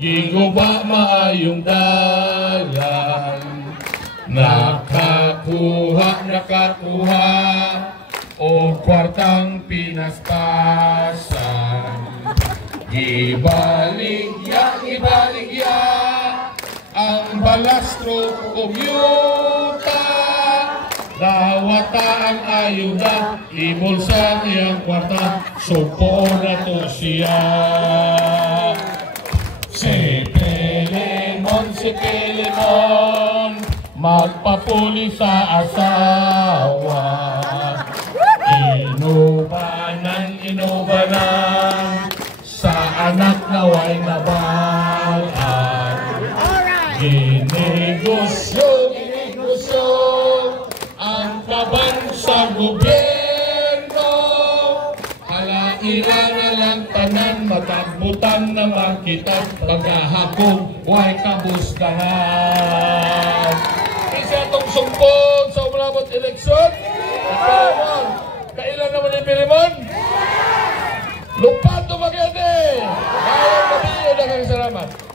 Giguba maayong dalan, nakakuha o kwartang pinaspasan. Ibaligya ang balastro kumyuta, dawata ang ayuda, ibulsa niyang kwarta, supo na to siya. Si Pilimon, magpapuli sa asawa. Inubanan, sa anak na way nabalaan. Ginegosyo ang kaban sa gobyerno. Halaila na lang tanan, matagbutan na markitan, pagkahapong way kabusdahan. Isa itong sumpong sa umabot eleksyon. Kailan naman yung Pilimon? Lupato magyate! Ayaw na biyo, dagang salamat.